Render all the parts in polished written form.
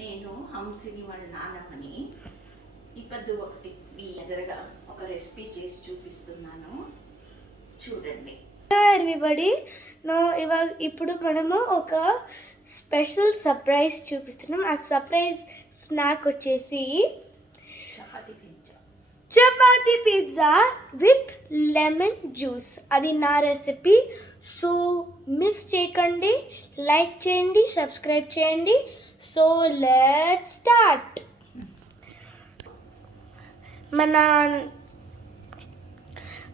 నేను హంసిని వాళ్ళ నాన్నమ్మని. ఇప్పుడు ఒకటి మీ ఎదురుగా ఒక రెసిపీ చేసి చూపిస్తున్నాను, చూడండి. ఎవ్రీబడి ఇప్పుడు మనము ఒక స్పెషల్ సర్ప్రైజ్ చూపిస్తున్నాం. ఆ సర్ప్రైజ్ స్నాక్ వచ్చేసి chapati pizza with lemon juice. అది నా రెసిపీ. సో మిస్ చేయకండి, లైక్ చేయండి, సబ్స్క్రైబ్ చేయండి. So let's start.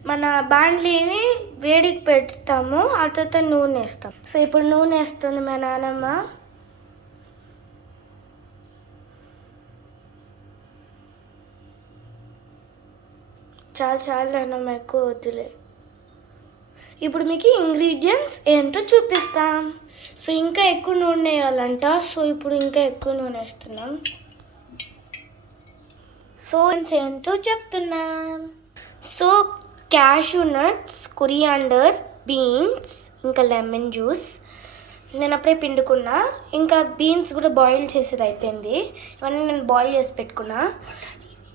మన బాండ్లీని వేడికి పెడతాము, ఆ తర్వాత నూనె వేస్తాం. సో ఇప్పుడు నూనె వేస్తుంది మా నాన్నమ్మ. చాలా నాన్నమ్మ, ఎక్కువ వద్దులే. ఇప్పుడు మీకు ఇంగ్రీడియంట్స్ ఏంటో చూపిస్తాం. సో ఇంకా ఎక్కువ నూనె వేయాలంట. సో ఇప్పుడు ఇంకా ఎక్కువ నూనె వేస్తున్నాం. సో ఏంటో చెప్తున్నాం. So cashew nuts, coriander, beans, ఇంకా లెమన్ జ్యూస్ నేను అప్పుడే పిండుకున్నా. ఇంకా బీన్స్ కూడా బాయిల్ చేసేది అయిపోయింది. ఇవన్నీ నేను బాయిల్ చేసి పెట్టుకున్నా.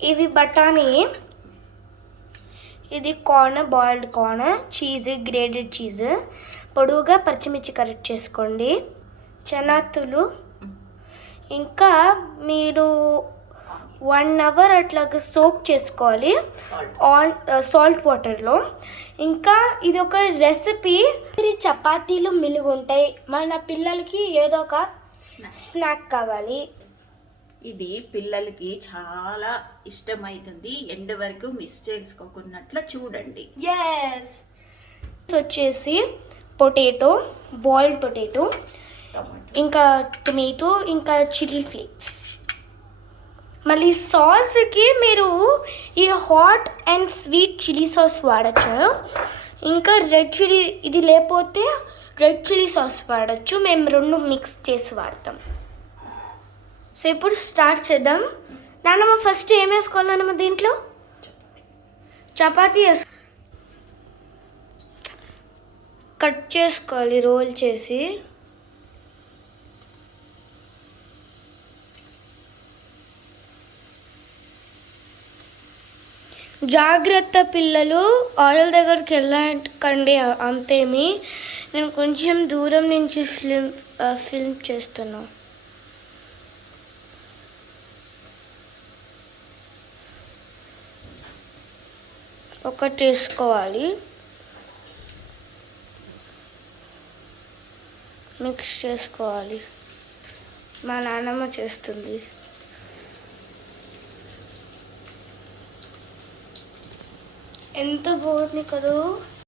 ఇది బఠానీ, ఇది corn, boiled corn, cheese, grated cheese, పొడువుగా పచ్చిమిర్చి కరెక్ట్ చేసుకోండి, చెనాతులు, ఇంకా మీరు 1 hour అట్లాగా సోక్ చేసుకోవాలి సాల్ట్ వాటర్లో. ఇంకా ఇది ఒక రెసిపీ. చపాతీలు మిలుగుంటాయి, మన పిల్లలకి ఏదో ఒక స్నాక్ కావాలి. ఇది పిల్లలకి చాలా ఇష్టమవుతుంది. ఎండ్ వరకు మిస్ చేసుకోకున్నట్లు చూడండి. ఎస్. వచ్చేసి పొటాటో, బాయిల్డ్ పొటాటో, ఇంకా టొమాటో, ఇంకా చిల్లీ ఫ్లేక్స్. మళ్ళీ సాస్కి మీరు ఈ hot and sweet chilli sauce వాడచ్చు. ఇంకా రెడ్ చిల్లీ, ఇది లేకపోతే రెడ్ చిల్లీ సాస్ వాడచ్చు. మేము 2 మిక్స్ చేసి వాడతాం. సో ఇప్పుడు స్టార్ట్ చేద్దాం. నాన్నమ్మ ఫస్ట్ ఏం వేసుకోవాలి నాన్నమ్మ? దీంట్లో చపాతీ కట్ చేసుకోవాలి, రోల్ చేసి. జాగ్రత్త పిల్లలు, ఆయిల్ దగ్గరికి వెళ్ళకండి అంతేమి. నేను కొంచెం దూరం నుంచి ఫిల్మ్ చేస్తున్నా. ఒకటి వేసుకోవాలి, మిక్స్ చేసుకోవాలి. మా నాన్నమ్మ చేస్తుంది. ఎంత బాగుంది కదా.